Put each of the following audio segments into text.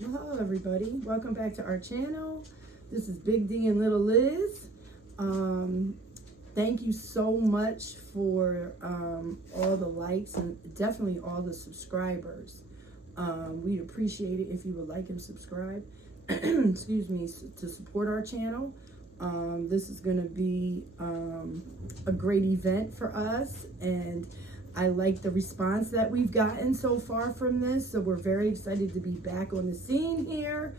Hello everybody, welcome back to our channel. This is Big D and Little Liz. Thank you so much for all the likes and definitely all the subscribers. We'd appreciate it if you would like and subscribe excuse me, to support our channel. This is going to be a great event for us, and I like the response that we've gotten so far from this, so we're very excited to be back on the scene here.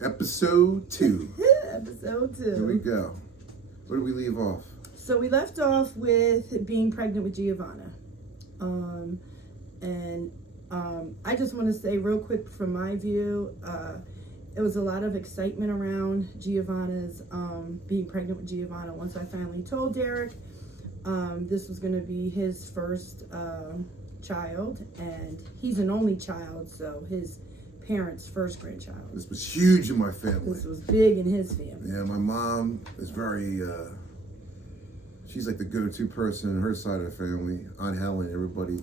Episode 2. Episode 2. Here we go. Where do we leave off? So we left off with being pregnant with Giovanna. I just want to say real quick from my view, it was a lot of excitement around Giovanna's being pregnant with Giovanna. Once I finally told Derek this was going to be his first child, and he's an only child, so his parents' first grandchild. This was huge in my family. This was big in his family. Yeah, my mom is very, she's like the go-to person in her side of the family. Aunt Helen, everybody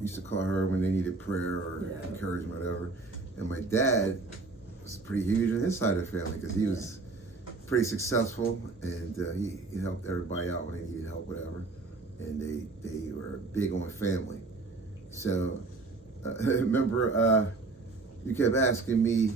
used to call her when they needed prayer or encouragement, whatever. And my dad was pretty huge in his side of the family because he was pretty successful, and he helped everybody out when they needed help, whatever. And they were big on family. So remember, you kept asking me,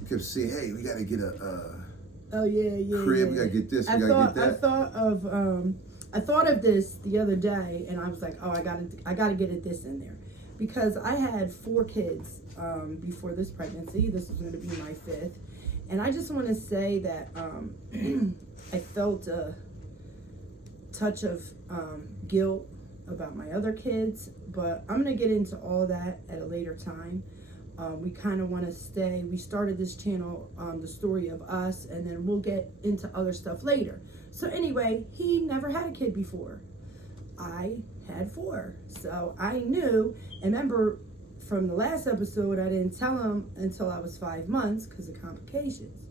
you kept saying, "Hey, we got to get a crib. We got to get this. We got to get that." I thought of this the other day, and I was like, "Oh, I gotta get this in there," because I had 4 kids before this pregnancy. This was going to be my 5th. And I just want to say that I felt a touch of guilt about my other kids, but I'm going to get into all that at a later time. We kind of want to we started this channel, the story of us, and then we'll get into other stuff later. So anyway, he never had a kid before. I had 4. So I knew, and remember, from the last episode, I didn't tell him until I was 5 months because of complications.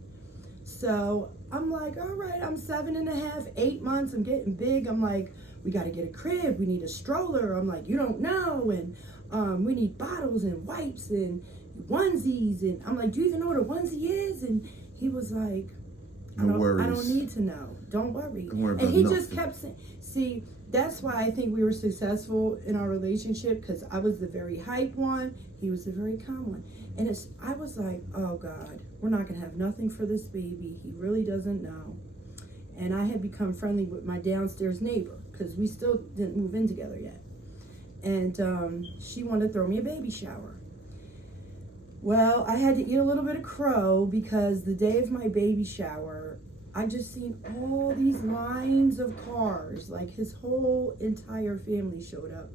So I'm like, all right, I'm 7.5, 8 months. I'm getting big. I'm like, we got to get a crib. We need a stroller. I'm like, you don't know. And we need bottles and wipes and onesies. And I'm like, do you even know what a onesie is? And he was like, I don't need to know. Don't worry. Don't worry about and he nothing. just kept saying, see, that's why I think we were successful in our relationship, because I was the very hype one, he was the very calm one. And I was like, oh God, we're not going to have nothing for this baby. He really doesn't know. And I had become friendly with my downstairs neighbor, because we still didn't move in together yet. And she wanted to throw me a baby shower. Well, I had to eat a little bit of crow, because the day of my baby shower, I just seen all these lines of cars. Like, his whole entire family showed up,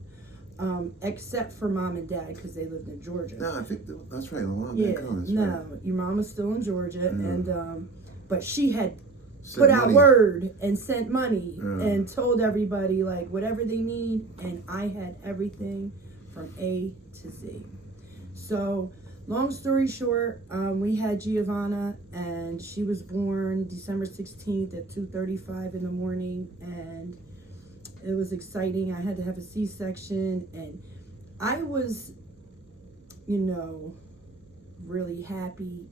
except for Mom and Dad, because they lived in Georgia. No, I think that's right. Mom, yeah, right. No, your mom was still in Georgia, and but she had Sent put out money. word and sent money and told everybody, like, whatever they need, and I had everything from A to Z. So, long story short, we had Giovanna, and she was born December 16th at 2:35 in the morning, and it was exciting. I had to have a C-section, and I was, really happy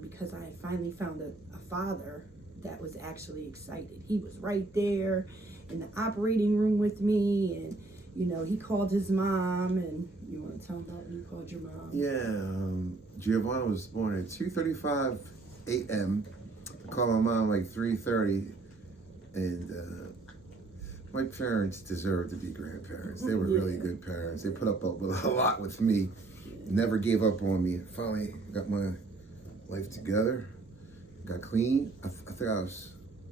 because I had finally found a father that was actually excited. He was right there in the operating room with me, and he called his mom. And you want to tell him about when you called your mom? Yeah, Giovanna was born at 2:35 a.m. I called my mom like 3:30, and my parents deserved to be grandparents. They were really good parents. They put up with a lot with me, never gave up on me. Finally got my life together, got clean. I think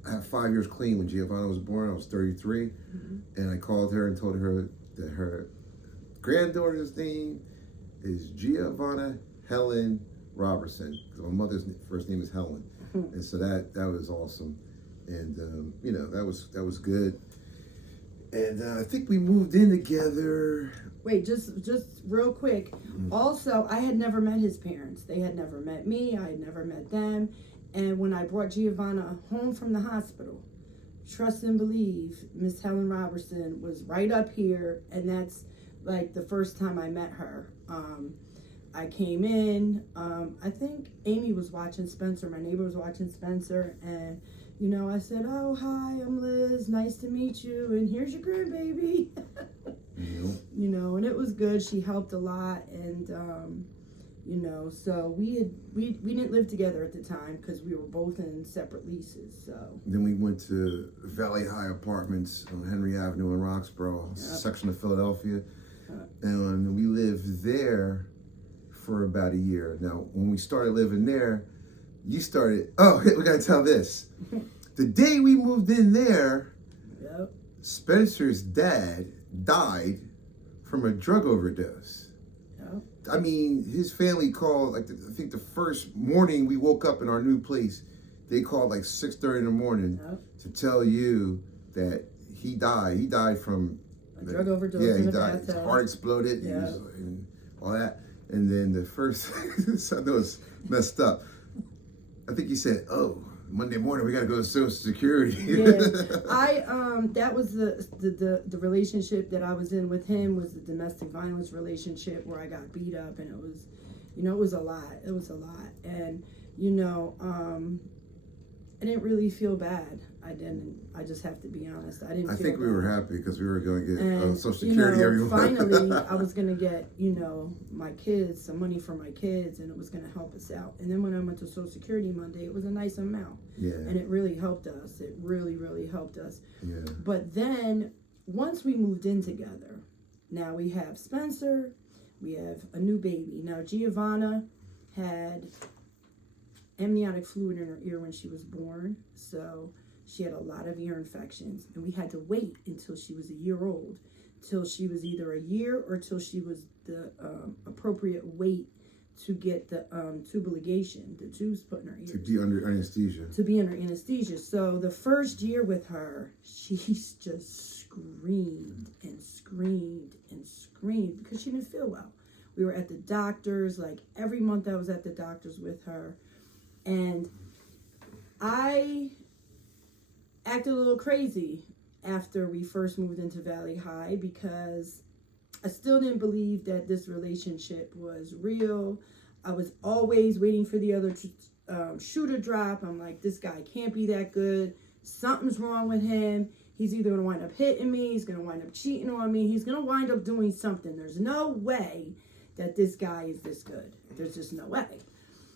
I had 5 years clean when Giovanna was born. I was 33, and I called her and told her that her granddaughter's name is Giovanna Helen Robertson, because my mother's first name is Helen, and so that was awesome, and that was good, and I think we moved in together. Wait, just real quick. Also, I had never met his parents. They had never met me. I had never met them. And when I brought Giovanna home from the hospital, trust and believe, Miss Helen Robertson was right up here, and that's like the first time I met her. I came in, I think Amy was watching Spencer, my neighbor was watching Spencer, and, you know, I said, oh, hi, I'm Liz, nice to meet you, and here's your grandbaby. You know, and it was good. She helped a lot, and, you know, so we didn't live together at the time because we were both in separate leases, so. Then we went to Valley High Apartments on Henry Avenue in Roxborough, section of Philadelphia. And we lived there for about a year. Now, when we started living there, we gotta tell this. The day we moved in there, Spencer's dad died from a drug overdose. I mean, his family called, like, I think the first morning we woke up in our new place, they called like 6:30 in the morning to tell you that he died. He died from a drug overdose. Yeah, he in died. His heart exploded and all that. And then the first, so that was messed up. I think he said, oh, Monday morning we gotta go to Social Security. That was the relationship that I was in with him, was the domestic violence relationship where I got beat up, and it was, you know, it was a lot. It was a lot. And, you know, I didn't really feel bad. I just have to be honest. I think we were happy because we were going to get Social Security every month. Finally, I was going to get, you know, my kids, some money for my kids, and it was going to help us out. And then when I went to Social Security Monday, it was a nice amount. Yeah. And it really helped us. It really, really helped us. Yeah. But then, once we moved in together, now we have Spencer, we have a new baby. Now, Giovanna had amniotic fluid in her ear when she was born, so she had a lot of ear infections, and we had to wait until she was a year old, till she was either a year or till she was the appropriate weight to get the tube ligation, the tubes put in her ears. To be under anesthesia. To be under anesthesia. So the first year with her, she's just screamed and screamed and screamed because she didn't feel well. We were at the doctor's, like every month I was at the doctor's with her. And I acted a little crazy after we first moved into Valley High because I still didn't believe that this relationship was real. I was always waiting for the other shoe to drop. I'm like, this guy can't be that good. Something's wrong with him. He's either going to wind up hitting me. He's going to wind up cheating on me. He's going to wind up doing something. There's no way that this guy is this good. There's just no way.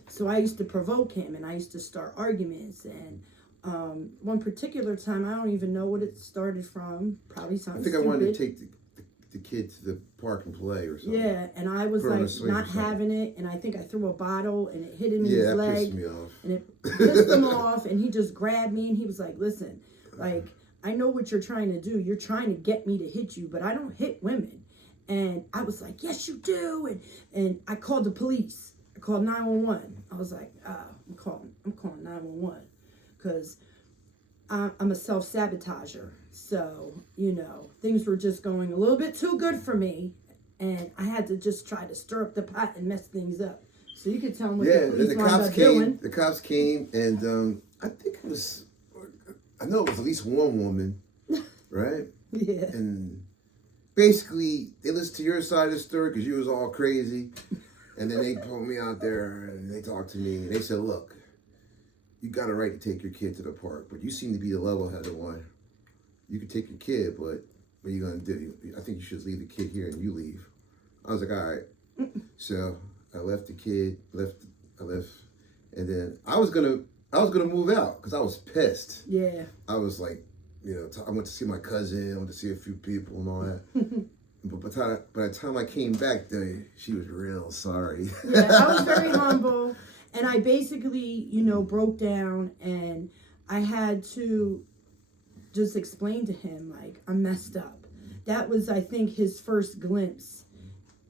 So I used to provoke him, and I used to start arguments. And one particular time, I don't even know what it started from. Probably something stupid. I wanted to take the kid to the park and play or something. Yeah, and I was like not having it, and I think I threw a bottle, and it hit him in his leg. Yeah, that pissed me off. And it pissed him off, and he just grabbed me, and he was like, listen, like, I know what you're trying to do. You're trying to get me to hit you, but I don't hit women. And I was like, yes, you do. And I called the police. I called 911. I was like, I'm calling 911 because I'm a self-sabotager. So, you know, things were just going a little bit too good for me. And I had to just try to stir up the pot and mess things up. So you could tell them what the police wound up doing. The cops came, and I think it was, I know it was at least one woman, right? Yeah. And basically, they listened to your side of the story because you was all crazy. And then they pulled me out there and they talked to me and they said, look, you got a right to take your kid to the park, but you seem to be the level-headed one. You can take your kid, but what are you going to do? I think you should leave the kid here and you leave. I was like, all right. So I left the kid, I left. And then I was going to move out because I was pissed. Yeah. I was like, you know, I went to see my cousin, I went to see a few people and all that. But by the time I came back, she was real sorry. Yeah, I was very humble. And I basically, you know, broke down, and I had to just explain to him, like, I'm messed up. That was, I think, his first glimpse,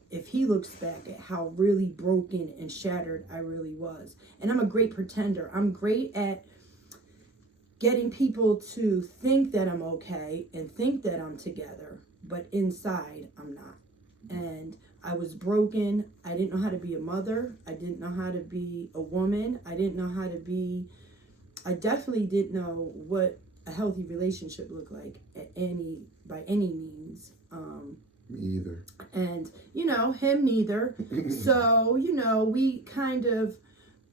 if he looks back at how really broken and shattered I really was. And I'm a great pretender. I'm great at getting people to think that I'm okay and think that I'm together. But inside, I'm not. And I was broken. I didn't know how to be a mother. I didn't know how to be a woman. I definitely didn't know what a healthy relationship looked like by any means. Me either. And, him neither. So, we kind of,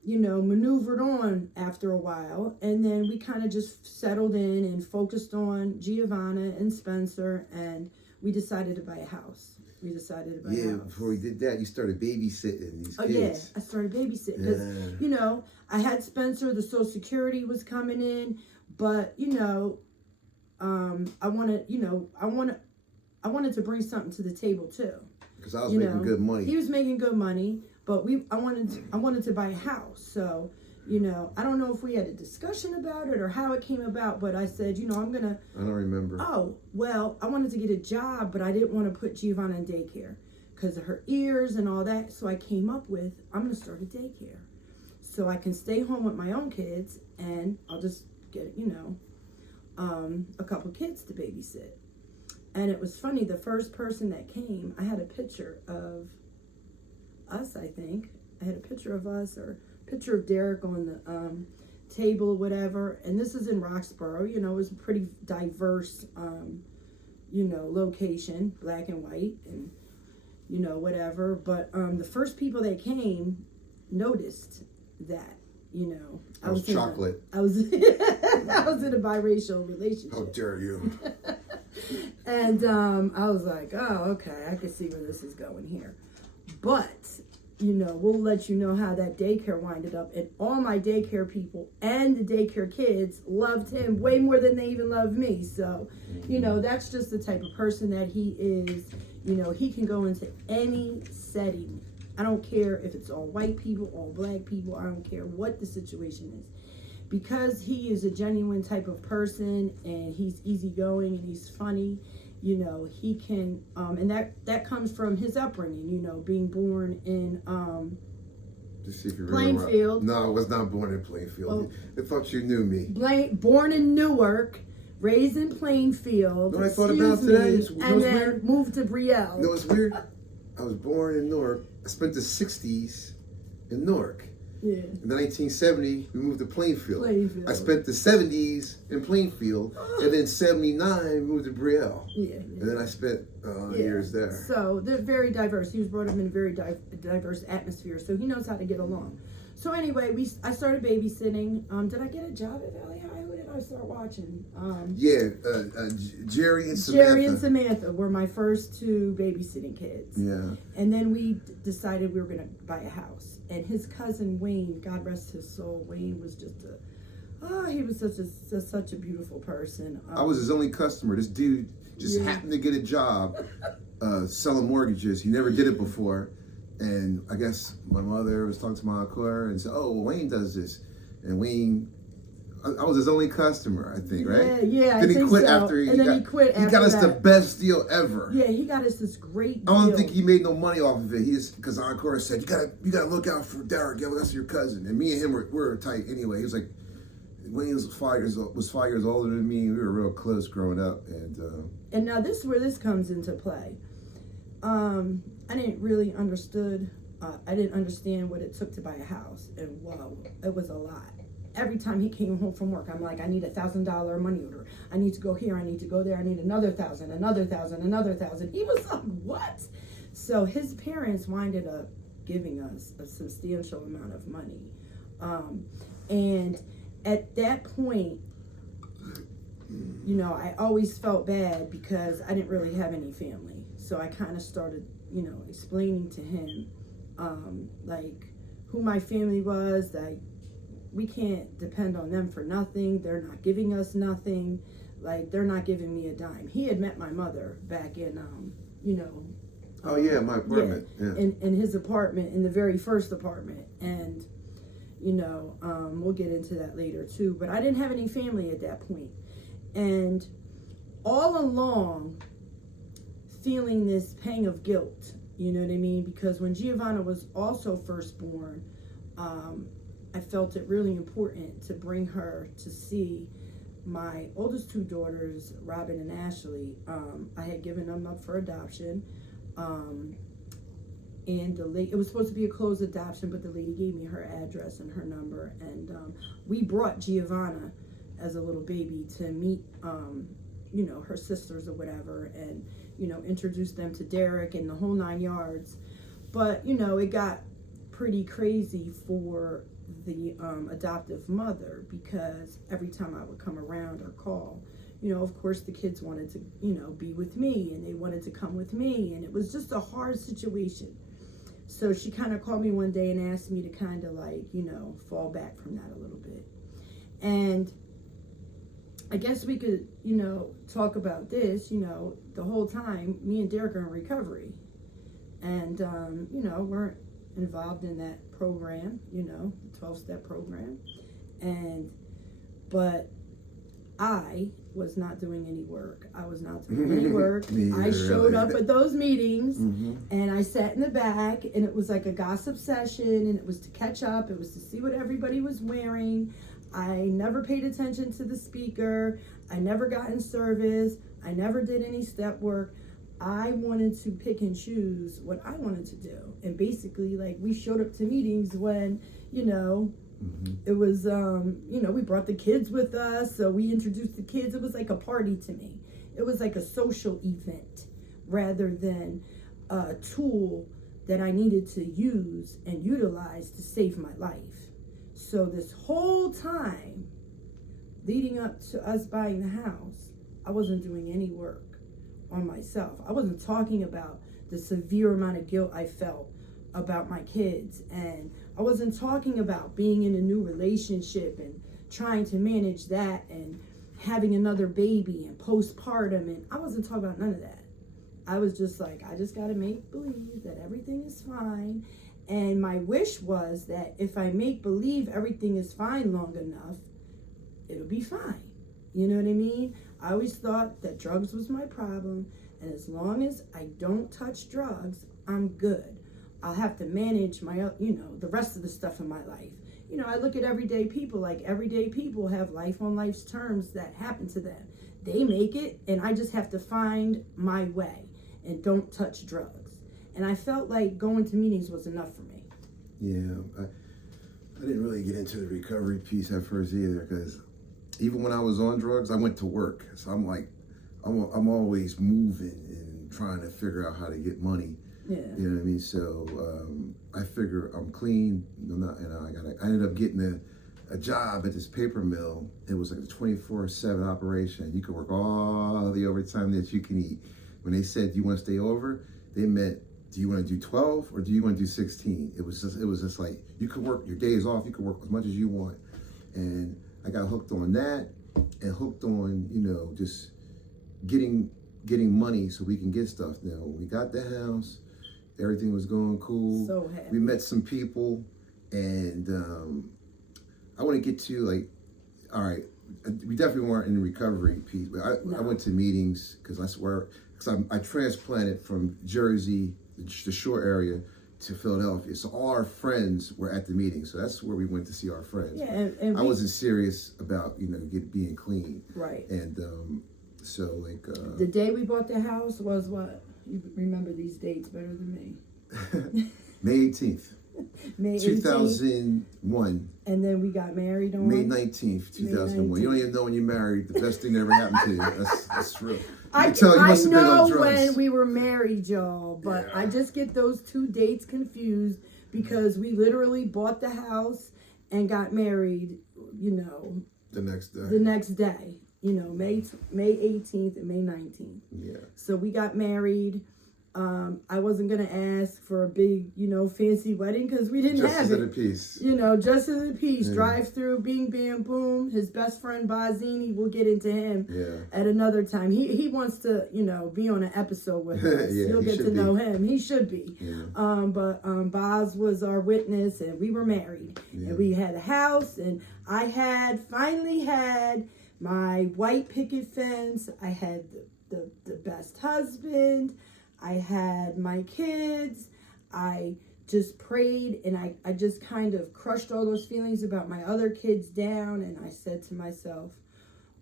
maneuvered on after a while. And then we kind of just settled in and focused on Giovanna and Spencer. And we decided to buy a house. Yeah, before we did that, you started babysitting these kids. Oh, yeah. I started babysitting. Because, I had Spencer, the Social Security was coming in. But, I wanted to bring something to the table too. Because I was making good money. He was making good money, but I wanted to buy a house. So, I don't know if we had a discussion about it or how it came about, but I said, I don't remember. Oh, well, I wanted to get a job, but I didn't want to put Giovanna in daycare because of her ears and all that. So I came up with, I'm going to start a daycare so I can stay home with my own kids and I'll just get, a couple kids to babysit. And it was funny, the first person that came, I had a picture of us, I think. I had a picture of us or a picture of Derek on the table, whatever. And this is in Roxborough, it was a pretty diverse, location, black and white and, whatever. But the first people that came noticed that, I was chocolate. I was in a biracial relationship. How dare you? And I was like, oh, okay, I can see where this is going here. But, we'll let you know how that daycare winded up. And all my daycare people and the daycare kids loved him way more than they even loved me. So, that's just the type of person that he is. He can go into any setting. I don't care if it's all white people, all black people. I don't care what the situation is. Because he is a genuine type of person and he's easygoing and he's funny, he can, and that comes from his upbringing, being born in Plainfield. No, I was not born in Plainfield. Oh. I thought you knew me. Born in Newark, raised in Plainfield. You know what I thought about today? And then weird? Moved to Brielle. You know what's weird? I was born in Newark. I spent the 60s in Newark. Yeah. In the 1970, we moved to Plainfield. I spent the 70s in Plainfield, and then 79, we moved to Brielle. Yeah. And then I spent years there. So they're very diverse. He was brought up in a very diverse atmosphere, so he knows how to get along. So anyway, I started babysitting. Did I get a job at Valley High? Who did I start watching? Jerry and Samantha. Jerry and Samantha were my first two babysitting kids. Yeah. And then we decided we were going to buy a house. And his cousin Wayne, God rest his soul, Wayne was just he was such a beautiful person. I was his only customer. This dude just happened to get a job selling mortgages. He never did it before. And I guess my mother was talking to my uncle and said, oh, well, Wayne does this. And Wayne, I was his only customer, I think, right? Yeah, Then he quit so. after he quit after he got us the best deal ever. Yeah, he got us this great deal. I don't think he made no money off of it. Because Encore said, you gotta look out for Derek. Yeah, well, that's your cousin. And me and him were tight anyway. He was like, Wayne was 5 years older than me. We were real close growing up. And now this is where this comes into play. I didn't really understand what it took to buy a house, and whoa, it was a lot. Every time he came home from work, I'm like, I need $1,000 money order. I need to go here. I need to go there. I need another $1,000, another $1,000, another $1,000. He was like, what? So his parents winded up giving us a substantial amount of money, and at that point, I always felt bad because I didn't really have any family. So I kind of started, explaining to him, who my family was, that we can't depend on them for nothing. They're not giving us nothing. They're not giving me a dime. He had met my mother back in, my apartment. Yeah. In his apartment, in the very first apartment. And, we'll get into that later too. But I didn't have any family at that point. And all along, feeling this pang of guilt, you know what I mean? Because when Giovanna was also first born, I felt it really important to bring her to see my oldest two daughters, Robin and Ashley. I had given them up for adoption. And it was supposed to be a closed adoption, but the lady gave me her address and her number. And we brought Giovanna as a little baby to meet, her sisters or whatever. And introduced them to Derek and the whole 9 yards. But, it got pretty crazy for the adoptive mother, because every time I would come around or call, of course the kids wanted to, be with me, and they wanted to come with me, and it was just a hard situation. So she kind of called me one day and asked me to kind of like, fall back from that a little bit. And I guess we could, talk about this, the whole time me and Derek are in recovery. And, we're involved in that program, the 12-step program. But I was not doing any work. I was not doing any work. I showed up at those meetings, and I sat in the back, and it was like a gossip session, and it was to catch up. It was to see what everybody was wearing. I never paid attention to the speaker. I never got in service. I never did any step work. I wanted to pick and choose what I wanted to do. And basically, like, we showed up to meetings when, it was, we brought the kids with us. So we introduced the kids. It was like a party to me. It was like a social event rather than a tool that I needed to use and utilize to save my life. So this whole time leading up to us buying the house, I wasn't doing any work on myself. I wasn't talking about the severe amount of guilt I felt about my kids, and I wasn't talking about being in a new relationship and trying to manage that and having another baby and postpartum, and I wasn't talking about none of that. I was just like, I just got to make believe that everything is fine. And my wish was that if I make believe everything is fine long enough, it'll be fine. You know what I mean? I always thought that drugs was my problem, and as long as I don't touch drugs, I'm good. I'll have to manage my, the rest of the stuff in my life. I look at everyday people, like everyday people have life on life's terms that happen to them. They make it, and I just have to find my way and don't touch drugs. And I felt like going to meetings was enough for me. Yeah, I didn't really get into the recovery piece at first either, because even when I was on drugs, I went to work. So I'm like, I'm always moving and trying to figure out how to get money. Yeah. You know what I mean? So I figure I'm clean. I ended up getting a job at this paper mill. It was like a 24/7 operation. You could work all the overtime that you can eat. When they said, "Do you want to stay over?" they meant, do you want to do 12 or do you want to do 16? It was just like, you could work your days off. You could work as much as you want. And I got hooked on that, and hooked on, just getting money so we can get stuff. Now, when we got the house, everything was going cool. So happy. We met some people, and I want to get to, like, all right, we definitely weren't in the recovery piece, but I went to meetings because I transplanted from Jersey, the shore area, to Philadelphia. So all our friends were at the meeting. So that's where we went to see our friends. Yeah, and I wasn't serious about, being clean. Right. And so, like... the day we bought the house was what? You remember these dates better than me. May 18th. May 2001. And then we got married on... May 19th, 2001. You don't even know when you're married. The best thing that ever happened to you. That's true. I know when we were married, y'all, but yeah. I just get those two dates confused because we literally bought the house and got married, the next day. May 18th and May 19th. Yeah. So we got married. I wasn't going to ask for a big, fancy wedding because we didn't have it. Just as a piece. Yeah. Drive through, bing, bam, boom. His best friend, Bazzini, we'll get into him at another time. He wants to, be on an episode with us. You'll get to know him. He should be. Yeah. But Baz was our witness, and we were married. Yeah. And we had a house, and I finally had my white picket fence. I had the best husband. I had my kids. I just prayed, and I just kind of crushed all those feelings about my other kids down, and I said to myself,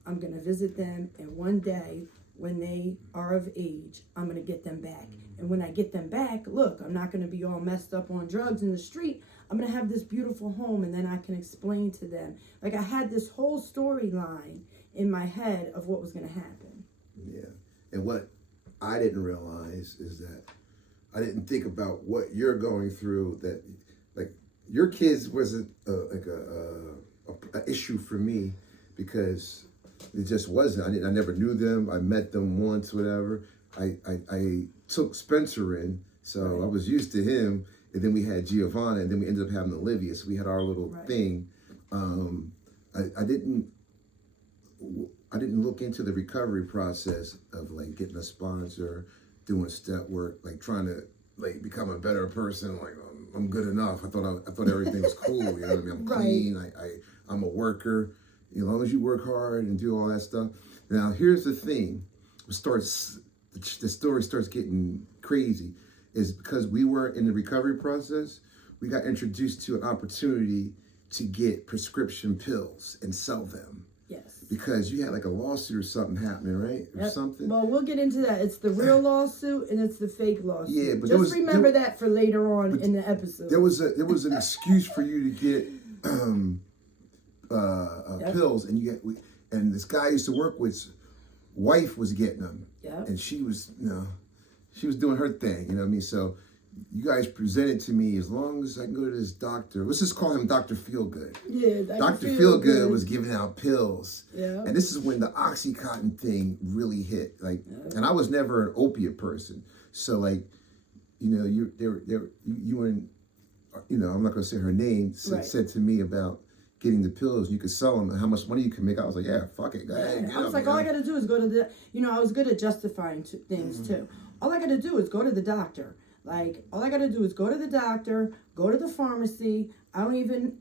I'm going to visit them, and one day when they are of age, I'm going to get them back. And when I get them back, look, I'm not going to be all messed up on drugs in the street. I'm going to have this beautiful home, and then I can explain to them. Like, I had this whole storyline in my head of what was going to happen. Yeah. And what I didn't realize is that I didn't think about what you're going through. That like your kids wasn't a issue for me because it just wasn't. I never knew them. I met them once, whatever. I took Spencer in, so I was used to him. And then we had Giovanna, and then we ended up having Olivia. So we had our little thing. I didn't look into the recovery process of like getting a sponsor, doing step work, like trying to like become a better person. Like I'm good enough. I thought everything was cool. You know what I mean? I'm clean. I'm a worker. As long as you work hard and do all that stuff. Now here's the thing. The story starts getting crazy. Is because we were in the recovery process, we got introduced to an opportunity to get prescription pills and sell them. Yes. Because you had like a lawsuit or something happening, right? Or something. Well, we'll get into that. It's the real lawsuit and it's the fake lawsuit. Yeah, but just remember that for later on in the episode. There was an excuse for you to get pills, and this guy I used to work with, wife was getting them, and she was she was doing her thing, you know what I mean? So you guys presented to me, as long as I can go to this doctor, let's just call him Dr. Feelgood. Yeah, Dr. Feelgood was giving out pills. Yeah. And this is when the Oxycontin thing really hit. And I was never an opiate person. So like, you and, I'm not gonna say her name, said to me about getting the pills, you could sell them and how much money you can make. I was like, yeah, fuck it, go ahead. I was like, all I gotta do is go to the, I was good at justifying things too. All I gotta do is go to the doctor. Like, all I gotta do is go to the doctor, go to the pharmacy. I don't even,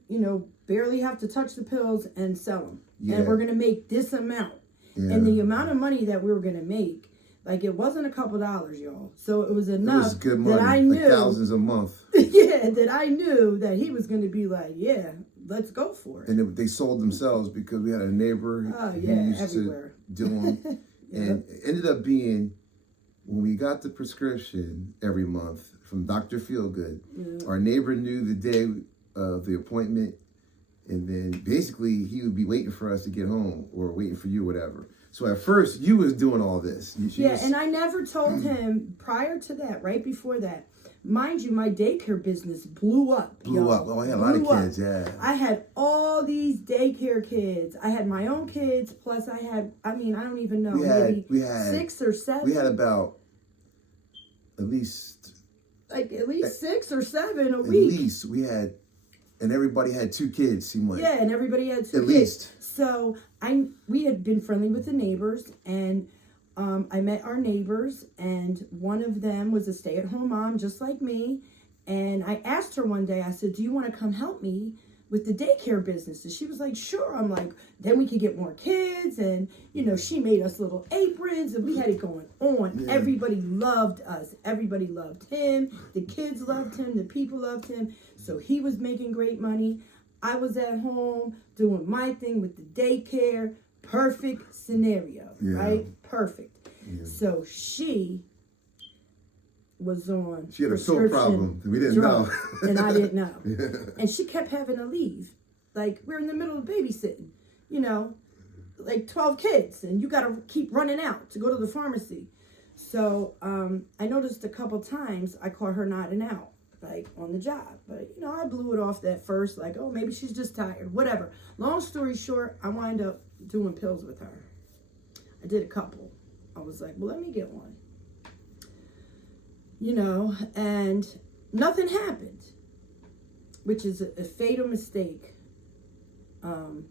barely have to touch the pills and sell them. Yeah. And we're gonna make this amount. Yeah. And the amount of money that we were gonna make, like, it wasn't a couple dollars, y'all. So it was enough. It was good money, that I knew, like thousands a month. Yeah, that I knew that he was gonna be like, yeah, let's go for it. And they sold themselves because we had a neighbor who used everywhere. To do them. And it ended up being, when we got the prescription every month from Dr. Feelgood, our neighbor knew the day of the appointment, and then basically he would be waiting for us to get home or waiting for you, whatever. So at first, you was doing all this. And I never told him prior to that, right before that. Mind you, my daycare business blew up. Oh, I had a lot of kids, yeah. I had all these daycare kids. I had my own kids, plus I don't even know, maybe 6 or 7. We had about at least 6 or 7 a week. At least we had, and everybody had 2 kids, seemed like. Yeah, and everybody had 2 kids. At least. So we had been friendly with the neighbors, and I met our neighbors, and one of them was a stay-at-home mom, just like me. And I asked her one day, I said, do you want to come help me with the daycare business? And she was like, sure. I'm like, then we could get more kids. And, she made us little aprons, and we had it going on. Yeah. Everybody loved us. Everybody loved him. The kids loved him. The people loved him. So he was making great money. I was at home doing my thing with the daycare. Perfect scenario, right? Perfect. Yeah. So she was on. She had a pill problem. We didn't know. And I didn't know. Yeah. And she kept having to leave. Like, we're in the middle of babysitting, like 12 kids, and you got to keep running out to go to the pharmacy. So I noticed a couple times I caught her nodding out, like on the job. But, I blew it off that first, like, oh, maybe she's just tired, whatever. Long story short, I wind up doing pills with her. I did a couple. I was like, well, let me get one. And nothing happened, which is a fatal mistake for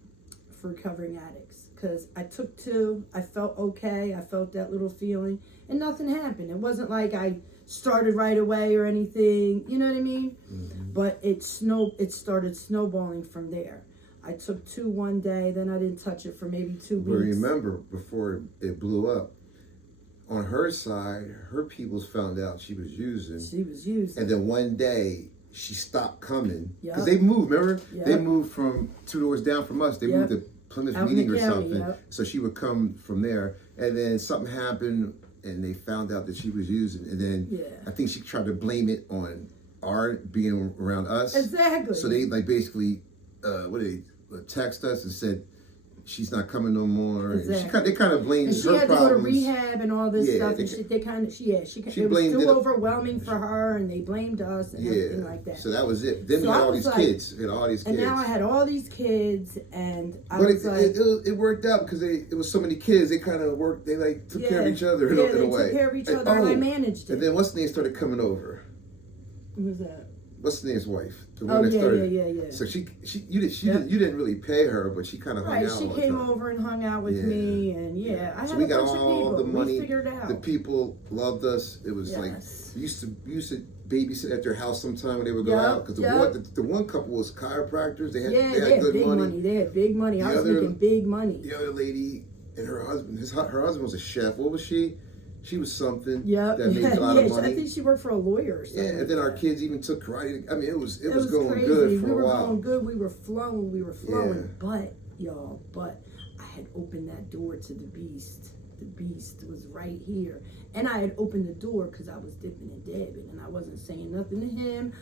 recovering addicts. Because I took 2, I felt okay, I felt that little feeling, and nothing happened. It wasn't like I started right away or anything, you know what I mean? Mm-hmm. But it started snowballing from there. I took 2 one day, then I didn't touch it for maybe 2 weeks. But remember, before it blew up, on her side, her peoples found out she was using. And then one day, she stopped coming. Because they moved, remember? Yep. They moved from 2 doors down from us. They moved to Plymouth Meeting or something. So she would come from there. And then something happened, and they found out that she was using. And then I think she tried to blame it on our being around us. Exactly. So they basically, text us and said, she's not coming no more. Exactly. They kind of blamed and she her had problems. to go to rehab and all this Yeah, stuff. they- And they kind of, it was blamed too it- overwhelming for her, and they blamed us and everything like that. So that was it. Then So we had I all was these like- kids. We had all these And kids. now I had all these kids, and I But was like, it worked out because it was so many kids. They kind of worked. They like took care of each other in yeah, a they way. took care of each And- other, and I oh, managed it. And then what's the name started coming over? Who's that? What's the name's wife? The Oh, that yeah, started. yeah. So you didn't really pay her, but she kind of hung Right, out. she all the came time. over and hung out with Yeah. me, and I So had we a got bunch of all people. the money. We figured it out. The people loved us. It was Yes. like we used to babysit at their house sometime when they would go Yep, out because the one couple was chiropractors. They had good big money. They had big money. I was making big money. The other lady and her husband, her husband was a chef. What was she? She was something Yep. that made a lot of money. I think she worked for a lawyer or something. Yeah, and then our kids even took karate. I mean, it was going crazy. good for we were a while. going good. We were flowing. Yeah. But I had opened that door to the beast. The beast was right here, and I had opened the door because I was dipping and dabbing, and I wasn't saying nothing to him.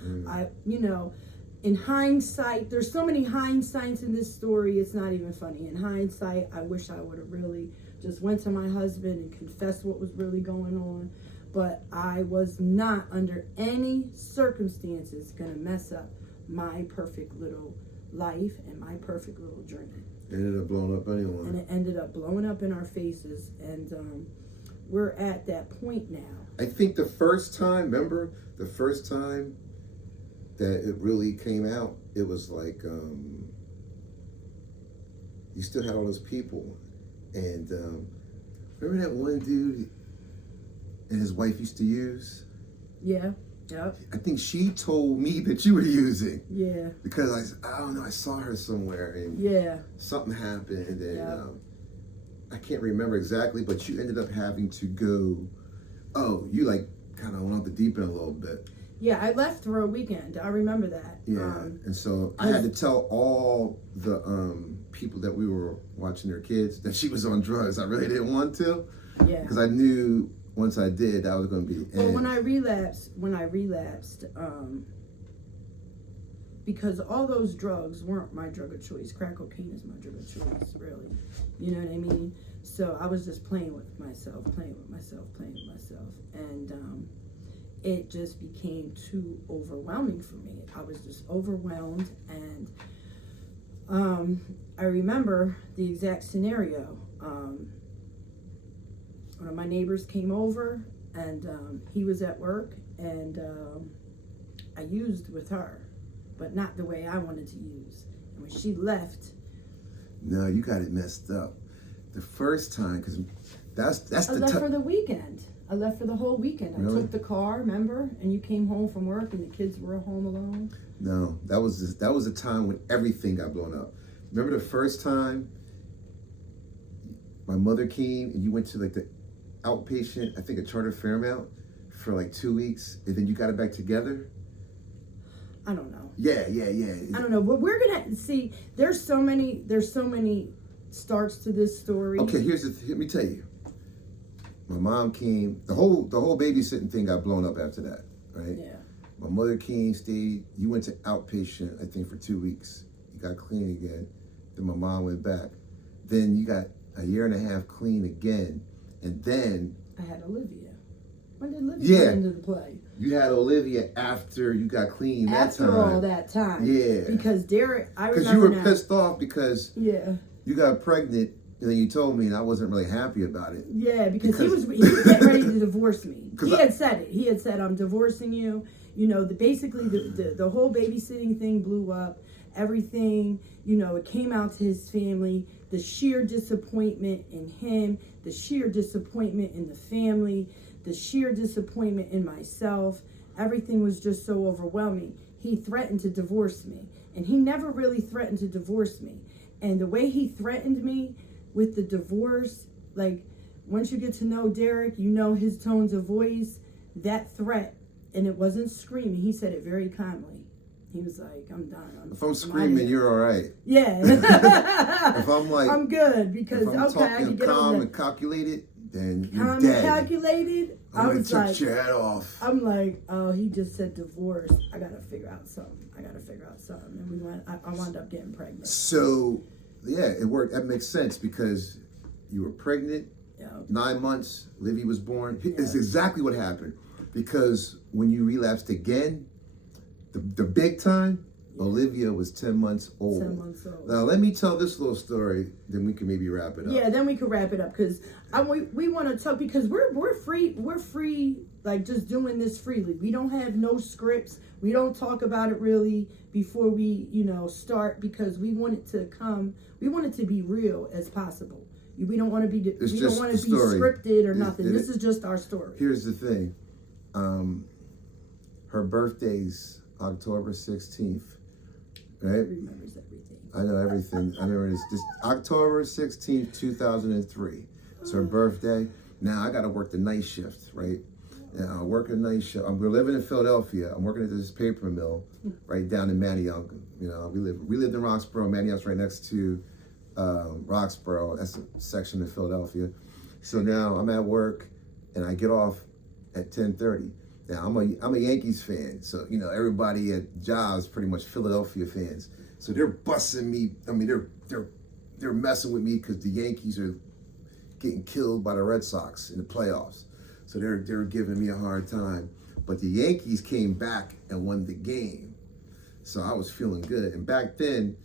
In hindsight, there's so many hindsights in this story. It's not even funny. In hindsight, I wish I would have really just went to my husband and confessed what was really going on. But I was not under any circumstances going to mess up my perfect little life and my perfect little journey. It ended up blowing up anyway. And it ended up blowing up in our faces. And we're at that point now. I think the first time that it really came out, it was like you still had all those people. And remember that one dude and his wife used to use? Yeah. Yep. I think she told me that you were using. Yeah. Because I don't know, I saw her somewhere and something happened and I can't remember exactly, but you ended up having to go, you like kind of went off the deep end a little bit. Yeah, I left for a weekend. I remember that. Yeah, and so I had to tell all the people that we were watching their kids that she was on drugs. I really didn't want to. Yeah. Because I knew once I did, that was going to be the end. Well, when I relapsed, because all those drugs weren't my drug of choice. Crack cocaine is my drug of choice, really. You know what I mean? So I was just playing with myself. And it just became too overwhelming for me. I was just overwhelmed. And I remember the exact scenario. One of my neighbors came over, and he was at work, and I used with her, but not the way I wanted to use. And when she left, no, you got it messed up. The first time, because that's I left for the weekend. I left for the whole weekend. Really? I took the car, remember? And you came home from work, and the kids were home alone. No, that was the time when everything got blown up. Remember the first time my mother came and you went to like the outpatient, I think a Charter Fairmount, for like 2 weeks, and then you got it back together? I don't know. Yeah. I don't know. But we're gonna see. There's so many starts to this story. Okay, let me tell you. My mom came. The whole babysitting thing got blown up after that, right? Yeah. My mother came, stayed. You went to outpatient, I think, for 2 weeks. You got clean again. Then my mom went back. Then you got a year and a half clean again, and then I had Olivia. When did Olivia come into the play? You had Olivia after you got clean After all that time. Yeah. Because Derek, I remember because you were now, pissed off because you got pregnant, and then you told me, and I wasn't really happy about it. Yeah, because he was getting ready to divorce me. He had said it. He had said, "I'm divorcing you." You know, basically the whole babysitting thing blew up. Everything, it came out to his family. The sheer disappointment in him, the sheer disappointment in the family, the sheer disappointment in myself. Everything was just so overwhelming. He threatened to divorce me, and he never really threatened to divorce me. And the way he threatened me with the divorce, like, once you get to know Derek, you know his tones of voice, that threat, and it wasn't screaming. He said it very calmly. He was like, "I'm done. If I'm screaming, you're all right." Yeah. If I'm like, I'm good because if I'm I talking can get calm over and calculated, then you're calm dead. and calculated. I was took like, your head off. I'm like, oh, he just said divorce. I gotta figure out something. And we went. I wound up getting pregnant. So yeah, it worked. That makes sense because you were pregnant, Yeah. 9 months, Livy was born. Yeah. It's exactly what happened. Because when you relapsed again, the big time, Olivia was 10 months old. 10 months old. Now, let me tell this little story, then we can maybe wrap it up. Yeah, then we could wrap it up because we want to talk because we're free, like just doing this freely. We don't have no scripts. We don't talk about it really before we start because we want it to be real as possible. We don't want to be scripted or nothing. This is just our story. Here's the thing. Her birthday's October 16th. Right? He remembers everything. I know everything. I remember this October 16th, 2003. It's her birthday. Now I got to work the night shift, right? I work a night shift. We're living in Philadelphia. I'm working at this paper mill right down in Manayunk. We lived in Roxborough. Manayunk's right next to Roxborough. That's a section of Philadelphia. So now I'm at work and I get off at 10:30. Now I'm a Yankees fan, so everybody at jobs pretty much Philadelphia fans. So they're busting me. I mean, they're messing with me because the Yankees are getting killed by the Red Sox in the playoffs. So they're giving me a hard time. But the Yankees came back and won the game, so I was feeling good. And back then,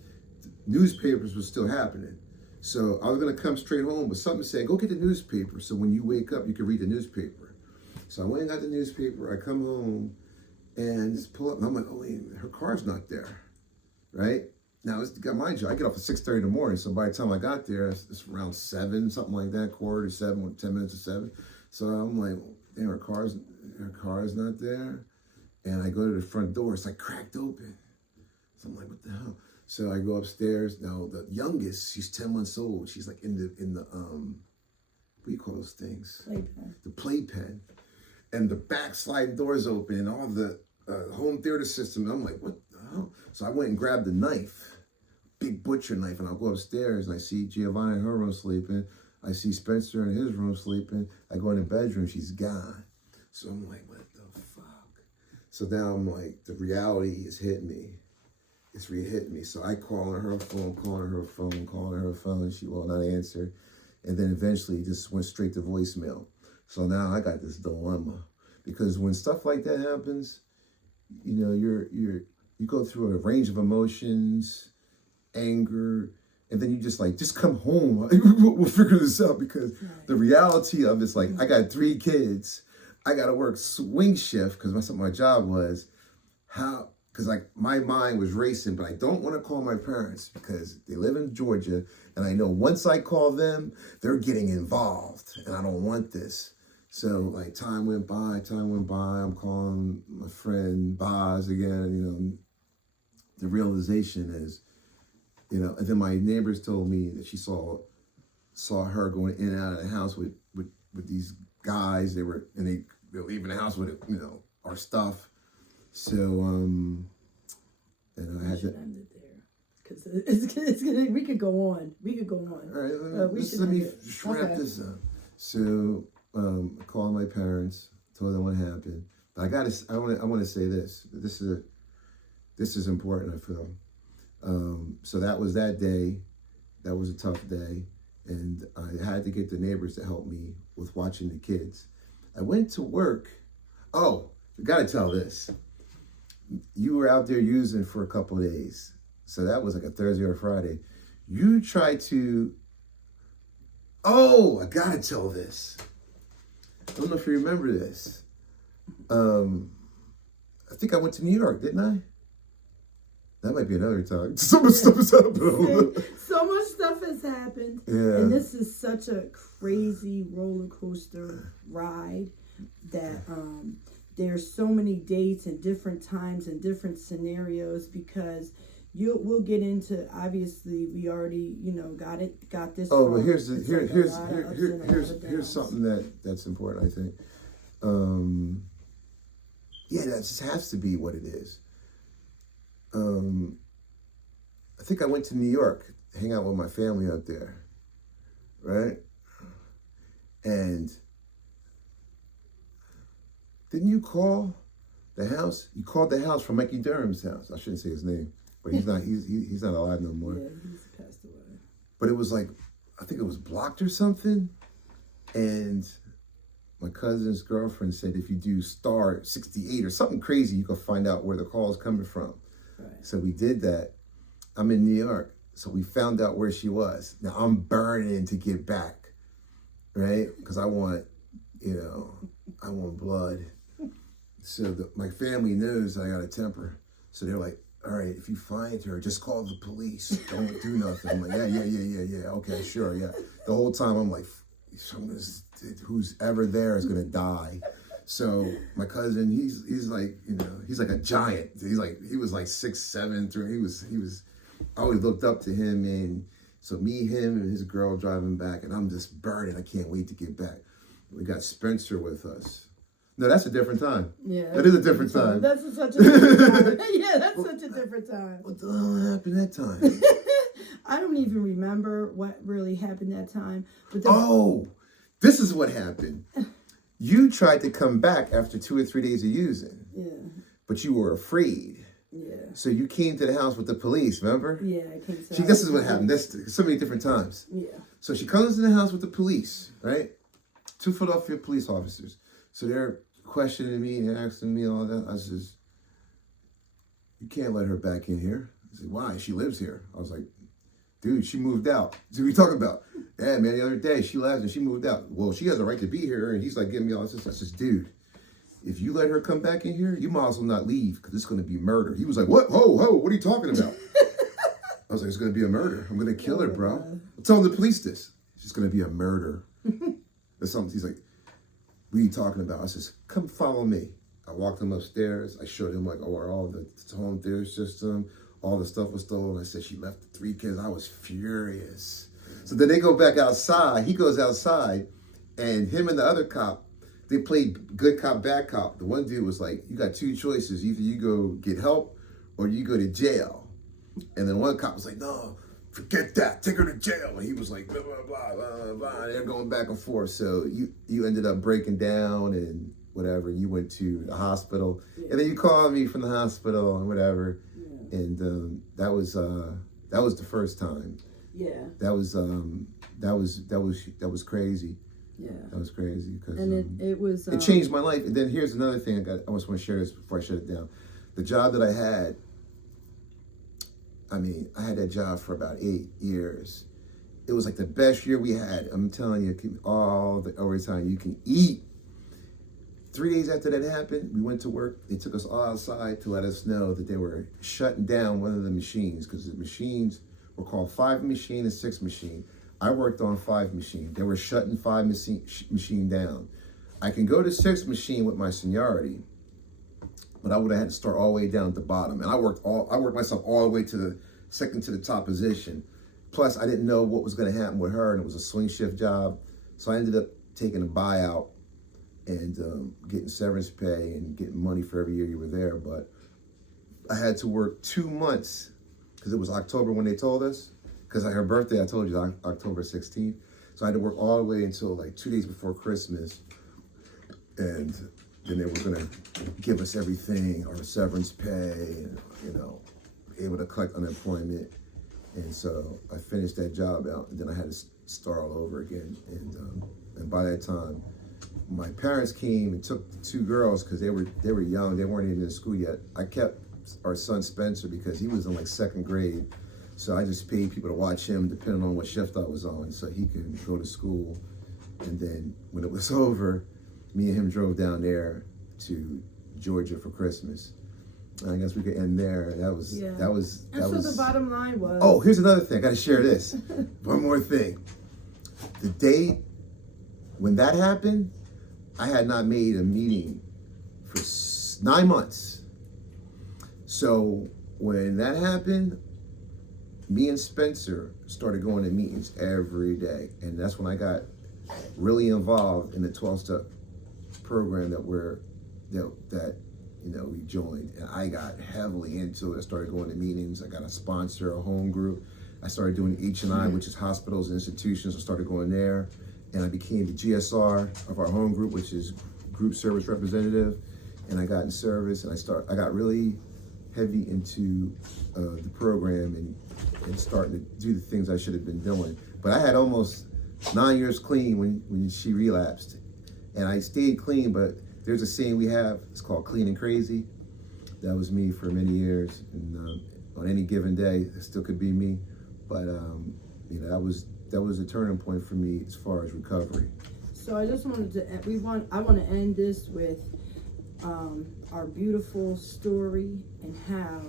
newspapers were still happening. So I was gonna come straight home, but something said, "Go get the newspaper." So when you wake up, you can read the newspaper. So I went and got the newspaper. I come home and just pull up, and I'm like, "Oh wait, her car's not there." Right now, mind you, I get off at 6:30 in the morning. So by the time I got there, it's around 7, something like that, quarter to 7, 10 minutes to 7. So I'm like, "Damn, her car's not there." And I go to the front door. It's like cracked open. So I'm like, "What the hell?" So I go upstairs. Now the youngest, she's 10 months old. She's like in the what do you call those things? Playpen. The playpen. And the back sliding doors open and all the home theater system. I'm like, "What the hell?" So I went and grabbed a knife, big butcher knife, and I'll go upstairs and I see Giovanna in her room sleeping. I see Spencer in his room sleeping. I go in the bedroom, she's gone. So I'm like, "What the fuck?" So now I'm like, the reality is hitting me. It's re-hitting me. So I calling her phone. She will not answer. And then eventually it just went straight to voicemail. So now I got this dilemma. Because when stuff like that happens, you go through a range of emotions, anger, and then you just come home. We'll figure this out because the reality of it's like, I got 3 kids. I got to work swing shift because that's what my job was. Because like my mind was racing, but I don't want to call my parents because they live in Georgia. And I know once I call them, they're getting involved and I don't want this. So like time went by. I'm calling my friend Boz again. The realization is, and then my neighbors told me that she saw her going in and out of the house with these guys. They were leaving the house with our stuff. So and I had to end it there because it's gonna. We could go on. All right, let me wrap this up. So I called my parents, told them what happened. But I want to say this. This is important, I feel. So that was that day. That was a tough day. And I had to get the neighbors to help me with watching the kids. I went to work. Oh, I got to tell this. You were out there using for a couple of days. So that was like a Thursday or Friday. You tried to... Oh, I got to tell this. I don't know if you remember this. I think I went to New York, didn't I? That might be another time. So much stuff has happened. So much stuff has happened. Yeah. And this is such a crazy roller coaster ride that there's so many dates and different times and different scenarios because we'll get into, obviously we already got this. Oh, but here's something that's important, I think. Yeah, that just has to be what it is. I think I went to New York, hang out with my family out there, right? And didn't you call the house? You called the house from Mikey Durham's house. I shouldn't say his name, but he's not alive no more. Yeah, he's passed away. but it was like, I think it was blocked or something. And my cousin's girlfriend said if you do star 68 or something crazy, you can find out where the call is coming from. Right. So we did that. I'm in New York. So we found out where she was. Now I'm burning to get back, right? Because I want blood. So my family knows I got a temper. So they're like, all right, if you find her, just call the police. Don't do nothing. I'm like, yeah. Okay, sure, yeah. The whole time I'm like, who's ever there is gonna die. So my cousin, he's like, he's like a giant. He was like 6'7", he was. I always looked up to him, and so me, him, and his girl driving back, and I'm just burning. I can't wait to get back. We got Spencer with us. No, that's a different time. Yeah. That is a different time. That's such a different time. Yeah, that's such a different time. What the hell happened that time? I don't even remember what really happened that time. But this is what happened. You tried to come back after 2 or 3 days of using. Yeah. But you were afraid. Yeah. So you came to the house with the police, remember? Yeah, I came to This is what happened. That's so many different times. Yeah. So she comes to the house with the police, right? 2 Philadelphia police officers. So they're questioning me and asking me all that. I says, you can't let her back in here. I said, why? She lives here. I was like, dude, she moved out. So what are you talking about? Yeah, man, the other day she left and she moved out. Well, she has a right to be here. And he's like giving me all this. I says, dude, if you let her come back in here, you might as well not leave because it's going to be murder. He was like, what? Ho, what are you talking about? I was like, it's going to be a murder. I'm going to kill her, bro. I'm telling the police this. It's just going to be a murder. Or something. He's like, what are you talking about? I says, come follow me. I walked him upstairs. I showed him all the home theater system, all the stuff was stolen. I said, she left the 3 kids. I was furious. So then they go back outside. He goes outside, and him and the other cop, they played good cop, bad cop. The one dude was like, you got 2 choices. Either you go get help or you go to jail. And then one cop was like, no, forget that. Take her to jail. And he was like, blah, blah, blah, blah, blah. And they're going back and forth. So you ended up breaking down and whatever. You went to the hospital. Yeah. And then you called me from the hospital and whatever. Yeah. And that was the first time. Yeah. That was crazy. Yeah. That was crazy. And it was... it changed my life. And then here's another thing I just want to share this before I shut it down. The job that I had, I had that job for about 8 years. It was like the best year we had. I'm telling you, all the overtime you can eat. 3 days after that happened, we went to work. They took us all outside to let us know that they were shutting down one of the machines because the machines were called 5 machine and 6 machine. I worked on 5 machine. They were shutting 5 machine down. I can go to 6 machine with my seniority, but I would have had to start all the way down at the bottom. And I worked myself all the way to the second to the top position. Plus, I didn't know what was going to happen with her, and it was a swing shift job. So I ended up taking a buyout and getting severance pay and getting money for every year you were there. But I had to work 2 months because it was October when they told us. Because her birthday, I told you, October 16th. So I had to work all the way until like 2 days before Christmas. And then they were going to give us everything, our severance pay, and, able to collect unemployment. And so I finished that job out, and then I had to start all over again. And by that time, my parents came and took the 2 girls because they were young. They weren't even in school yet. I kept our son Spencer because he was in like 2nd grade. So I just paid people to watch him depending on what shift I was on so he could go to school. And then when it was over, me and him drove down there to Georgia for Christmas. I guess we could end there. That was. So the bottom line was... Oh, here's another thing. I got to share this. One more thing. The day when that happened, I had not made a meeting for 9 months. So when that happened, me and Spencer started going to meetings every day. And that's when I got really involved in the 12-step program that we joined. And I got heavily into it. I started going to meetings. I got a sponsor, a home group. I started doing H&I, which is hospitals and institutions. I started going there. And I became the GSR of our home group, which is group service representative. And I got in service, and I got really heavy into the program, and and starting to do the things I should have been doing. But I had almost 9 years clean when she relapsed, and I stayed clean. But there's a saying we have. It's called "clean and crazy." That was me for many years, and on any given day, it still could be me. But you know, that was a turning point for me as far as recovery. So I just wanted to I want to end this with our beautiful story and how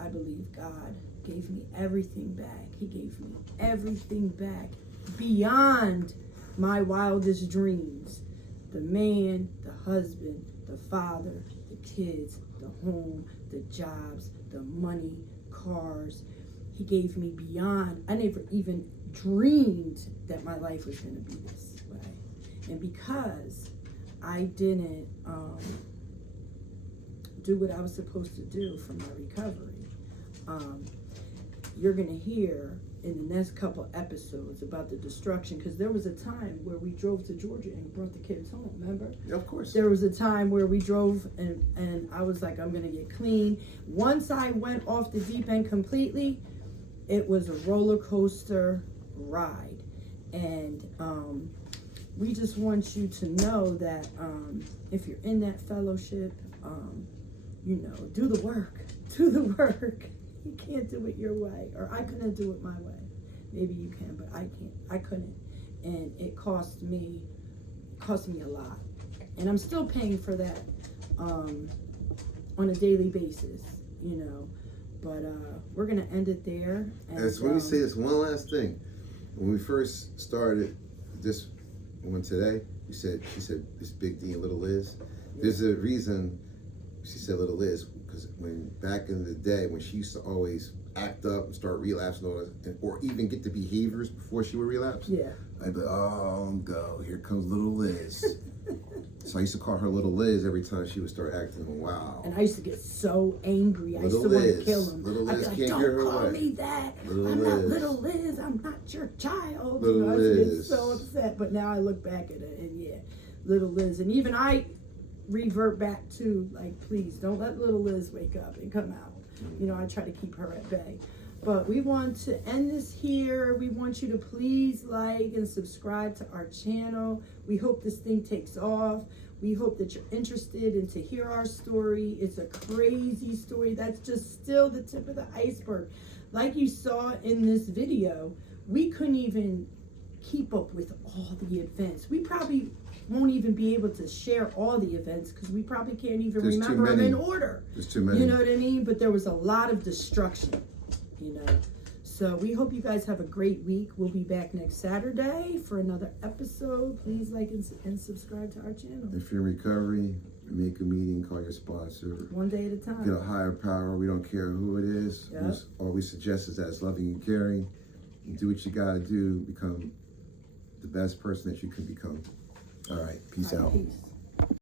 I believe God gave me everything back. He gave me everything back beyond my wildest dreams. The man, the husband, the father, the kids, the home, the jobs, the money, cars. He gave me beyond. I never even dreamed that my life was going to be this way. And because I didn't do what I was supposed to do for my recovery, you're going to hear in the next couple episodes about the destruction, because there was a time where we drove to Georgia and brought the kids home, remember? Yeah, of course. There was a time where we drove and I was like, I'm going to get clean. Once I went off the deep end completely, it was a roller coaster ride. And we just want you to know that if you're in that fellowship, you know, do the work. Do the work. You can't do it your way, or I couldn't do it my way. Maybe you can, but I can't. I couldn't, and it cost me a lot, and I'm still paying for that on a daily basis, you know. But we're gonna end it there. And Let me say this one last thing. When we first started this one today, she said this Big D and Little Liz. There's a reason she said Little Liz, because when back in the day when she used to always act up and start relapsing or even get the behaviors before she would relapse, I'd be like, oh, go, here comes Little Liz. So I used to call her Little Liz every time she would start acting. Wow. And I used to get so angry. I used to want to kill him. Little Liz I'd be like, can't don't get her call way. me that. Little I'm not Liz. Little Liz. I'm not your child. Little you know, I used to get Liz. so upset. But now I look back at it and Little Liz. And even I revert back to, like, please don't let Little Liz wake up and come out. You know, I try to keep her at bay. But we want to end this here. We want you to please like and subscribe to our channel. We hope this thing takes off. We hope that you're interested in to hear our story. It's a crazy story. That's just still the tip of the iceberg. Like you saw in this video, we couldn't even keep up with all the events. We probably won't even be able to share all the events because we probably can't even There's remember too them in many. order. There's too many. You know what I mean? But there was a lot of destruction, you know. So we hope you guys have a great week. We'll be back next Saturday for another episode. Please like and subscribe to our channel. If you're in recovery, make a meeting, call your sponsor. One day at a time. Get a higher power. We don't care who it is. Yep. All we suggest is that it's loving and caring. You do what you got to do. Become the best person that you can become. All right. Peace out. Peace.